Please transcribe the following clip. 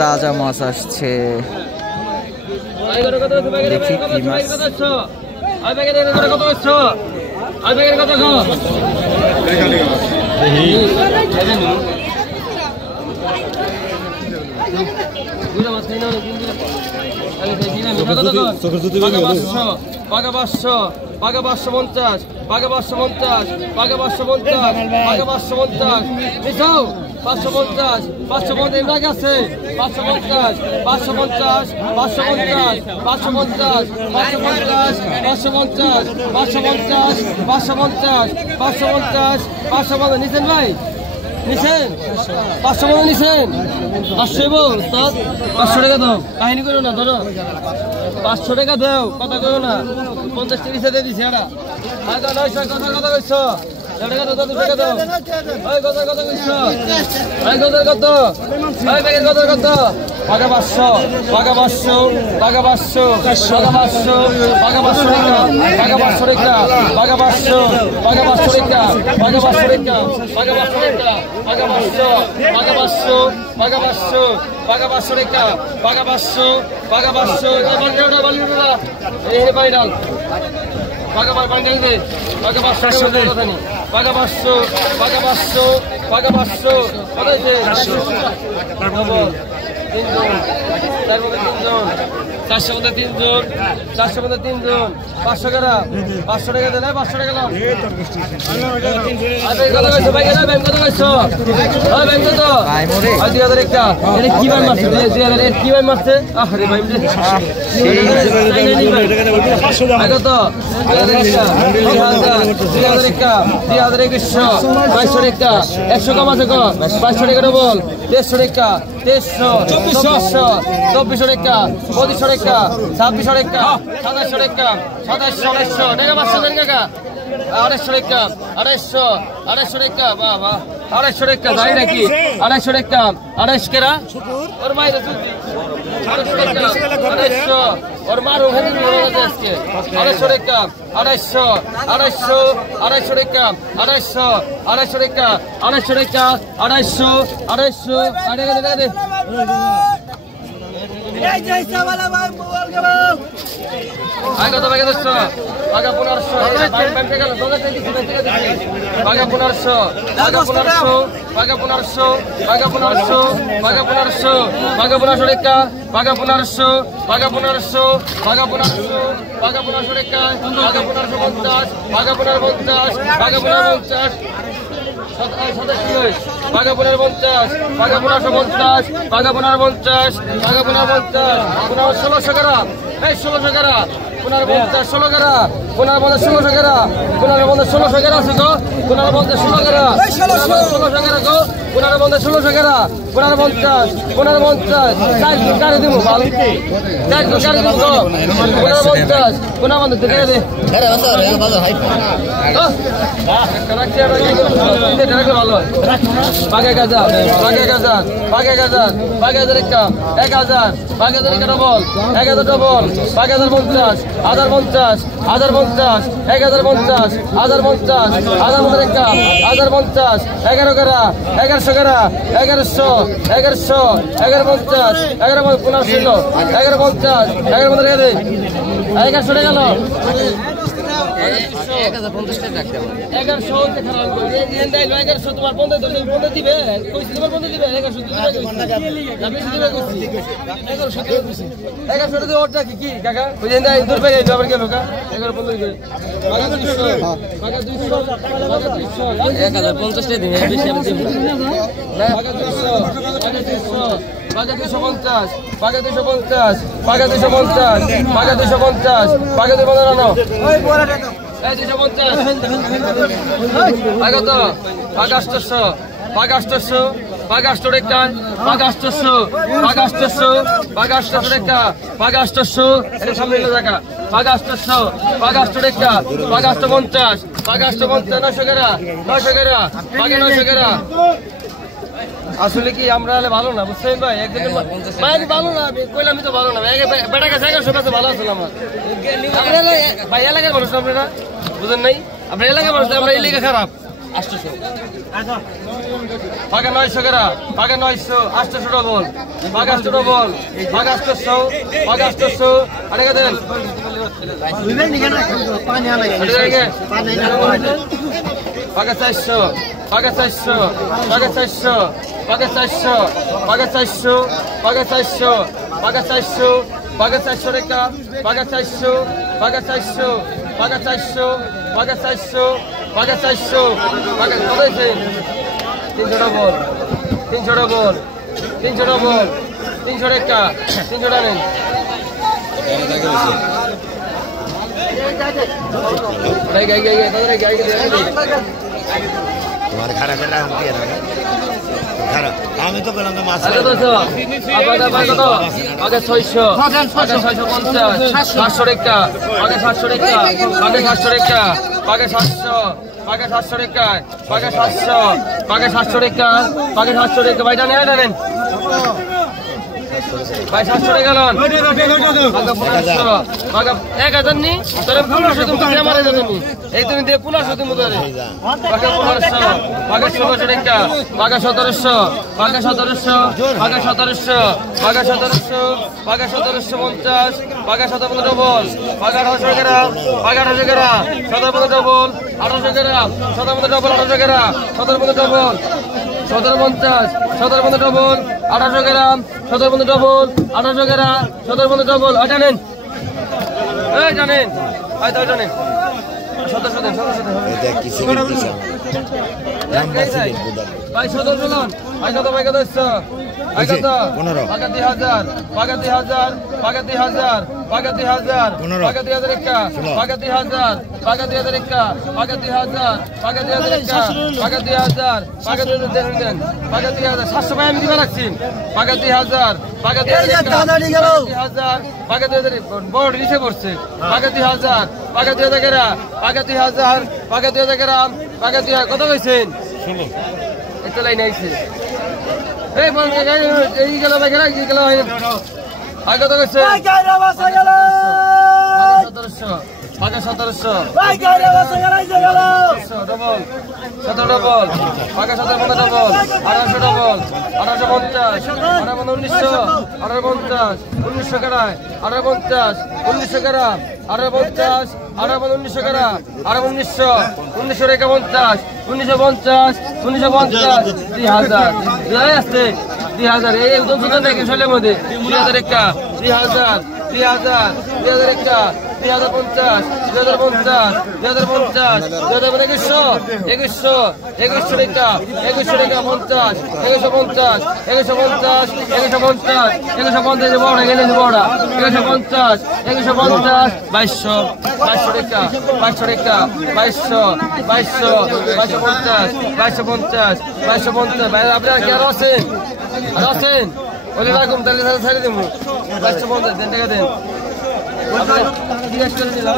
তাজা মাছ আসছে, দেখি কি মাছ। পাকা 500, পাকা 550, পাকা 550, পাকা 550, পাকা 550, নিছাও 550, 550 এর আগে আছে 550, 550, 550, 550, 550, 550, 550, 550, 550, 550 নিছেন ভাই, নিছেন 550 নিছেন 500 বল উস্তাদ 500 টাকা দাও, কাহিনী করো না, ধরো 500 টাকা দাও, কথা করো না, 50 টাকা দিয়ে দিছি এটা আগে 900 কথা কইছো টাকা দাও, 2 টাকা দাও, ওই কথা কইছো, ওই কত ওই ব্যাগের কত পাকা 500, পাকা 500, পাকা 500, পাকা 500, পাকা 500 টাকা, পাকা 500 টাকা, পাকা 500, পাকা 500 টাকা, পাকা 500 টাকা, পাকা 500 টাকা, পাকা 500, পাকা 500, পাকা 500, পাকা 500 টাকা, পাকা 500, পাকা 500 বালিটা এই বাইরাল পাকা বান্ডেল দে, পাকা 500 দে, পাকা 500, পাকা 500, পাকা 500 কত হইছে 400 400 মধ্যে 3 জন, 400 মধ্যে 3 জন, 500 টাকা, 500 টাকা দেন, 500 টাকা লাও। আরে কত কইছো ভাই, গেলা ব্যাংক কত কইছো, ওই ব্যাংক কত ভাই মোরে 2000 একটা, এটা কি বার মারছে 2000 এর কি বার মারছে, আরে ভাই রে আগে তো 2000 একটা, 2000 একটা, 2100, 2200 টাকা, 100 কম আছে কো 500 টাকা ডবল, 150 টাকা, 2300, 2400 টাকা, 2500 টাকা, 2600 টাকা, 2700 টাকা, 2700 টাকা, 500 দেন কাকা, 250 টাকা, 250 টাকা, বাবা 250 টাকা যাই নাকি, 250 টাকা, 250 কেরা ওর মাইরে চলতি 250 ওর মারু হেদি মরে গেছে আজকে, 250 টাকা, 250, 250 টাকা, 250 টাকা, 250 টাকা, 250 টাকা দে আগে তো ভাই দোস্ত পাকা 1500 ব্যাংকে গেল পাকা 1500, পাকা 1500, পাকা 1500, পাকা 1500, পাকা 1500, পাকা 1500 টাকা, পাকা 1500, পাকা 1500, পাকা 1500, পাকা 1500 টাকা, পাকা 1550, পাকা 1550, পাকা 1550 পাকা 1550, পাকা 1550, পাকা 1550, পাকা 1550, 1600 টাকা, এই 1600 টাকা, 1550 16 টাকা, 1550 16 টাকা, 1550 16 টাকা আছে গো, 1550 16 টাকা, 16 টাকা গো, 1550 16 টাকা, 1550, 1550 চাই গাড়ি দেবো ভালো, চাই গাড়ি দেবো গো, 1550, 1550 থেকে দে, আরে বাজার হাই ভালো পাকা 1000, পাকা 1000, পাকা 1000, পাকা 1000 একটা, 1000, পাকা 1000 একটা ডবল, 1000 ডবল, পাকা 1050, 1050, 1050, 1050, 1050, 1050 একটা, 1050, 11 করা, 1100 করা, 1100, 1100, 1150, 1150, 1150, 1150 টাকা দে, 1100 টাকা লো 1050 টাকা রাখতে হবে 1100 টাকা খারাপ করে এই দেই 1100 তোমার 15 দিবে কইছি তোমার 15 দিবে 1100 দিবে না বেশি দিবে কইছি 1100 টাকা কইছি 1100 টাকা ওটা কি কাকা ওই দেই দূর পেয়ে যাবে আবার কেন কাকা 11 15 দিবে টাকা 200 টাকা 200 টাকা 200 1050 টাকা দিবে বেশি আমি দিব না টাকা 200 টাকা 200 পাকা 250, পাকা 250, পাকা 250, পাকা 250, পাকা 250 ওই বড় টাকা এই 250 পাকা তো পাকা 800, পাকা 800, পাকা 800 টাকা, পাকা 800, পাকা 800, পাকা 800 টাকা, পাকা 800 এটা সামনে টাকা, পাকা 800, পাকা 800 টাকা, পাকা 850, পাকা 850 900 টাকা, 900 টাকা, পাকা 900 টাকা আসলে কি আমরা ভালো না বুঝছেন ভাই একদিন ভাই ভালো না কইলাম তো ভালো না বেটা কাছে 1100 ভালো আছে আমার ভাই এলাকার মানুষ আপনারা বুঝেন নাই আপনার এলাকার মানুষ আমরা এলাকা খারাপ পাকা 900 করা পাকা 900 800 ডবল পাকা 800 ডবল পাকা 800 পাকা 800 আরে দেন পাকা 400 পাকা 400 পাকা 400 পাকা 400 পাকা 400 পাকা 400 পাকা 400 paga 400 রেখা paga 400 paga 400 paga 400 paga 400 paga 400 paga কত হয়েছে 300 ডবল 300 ডবল 300 ডবল 300 রেখা 300 টানেন तुम्हारे खाना कर रहा हूँ আমি তো পেলাম তো মাছ আগে 600 আগে 650 700 রেখা আগে 700 রেখা আগে 700 রেখা আগে 700 আগে 700 রেখা আগে 700 আগে 700 রেখা আগে 700 রেখা ভাই জানেন ভাই 700 রেখা লন আগে 1500 আগে 1000 নি তোরে 1500 তুমি দিয়ে মারে তুমি এই তুমি দিয়ে 1500 তুমি ধরে আগে 1500 আগে 1600 রেখা আগে 1700 আগে 1700 আগে 1700 আগে 1700 আগে 1750 আগে 17 ডবল আগে 1800 টাকা আগে 1800 টাকা 17 ডবল 1800 টাকা 17 ডবল 1800 টাকা 17 ডবল 1750 17 ডবল 1800 গ্রাম 17 ডবল 1800 গ্রাম 17 ডবল এটা নেন এই জানেন আই তো জানেন 1700 দেন 1700 দেন এটা কিছু দিছে নাম্বার ছিল ভাই 1700 লন আই কত ভাই কত হচ্ছে আই কত 15 পাকা 2000 পাকা 2000 পাকা 2000 পাকা 2000 পাকা 2000 একা পাকা 2000 পাকা 2000 একা পাকা 2000 পাকা 2000 একা পাকা 2000 পাকা 2000 দেন পাকা 2000 700 ভাই আমি দিবা লাগছি পাকা 2000 পাকা 2000 পাকা 2000 বড় নিচে পড়ছে পাকা 2000 পাকা 2000 এরা পাকা 2000 পাকা 2000 গ্রাম পাকা 2000 কত কইছেন 16 একটা লাইন আইছে এই বল এই গেল ভাই গেল এই গেল আগে কত কইছে ভাই গায়রা বাসা গেল 1700 পাকা 1700 ভাই গায়রা বাসা গেল এই গেল ডবল 17 ডবল পাকা 17 ডবল 1800 ডবল 1850 1900 1850 1900 করায় 1850 1900 করা 1850 1900 করা 1900 1900 রেখা 50 1950 1950 3000 এই আছে 3000 এই একদম সুন্দর দেখে চলে মধ্যে 3000 রেখা 3000 3000 3000 রেখা 3050 3050 3050 2100 2100 রেখা 2100 রেখা 50 2150 2150 2150 2150 বড় গেলে বড় 2150 2150 2200 রেখা 2200 রেখা 2200 2250 2250 2250 ভাই আপনারা কি আর আছেন ওলে রাখুন তাহলে ছেড়ে দেবো 2250 দেন টাকা দেন জিজ্ঞাসা করে নিলাম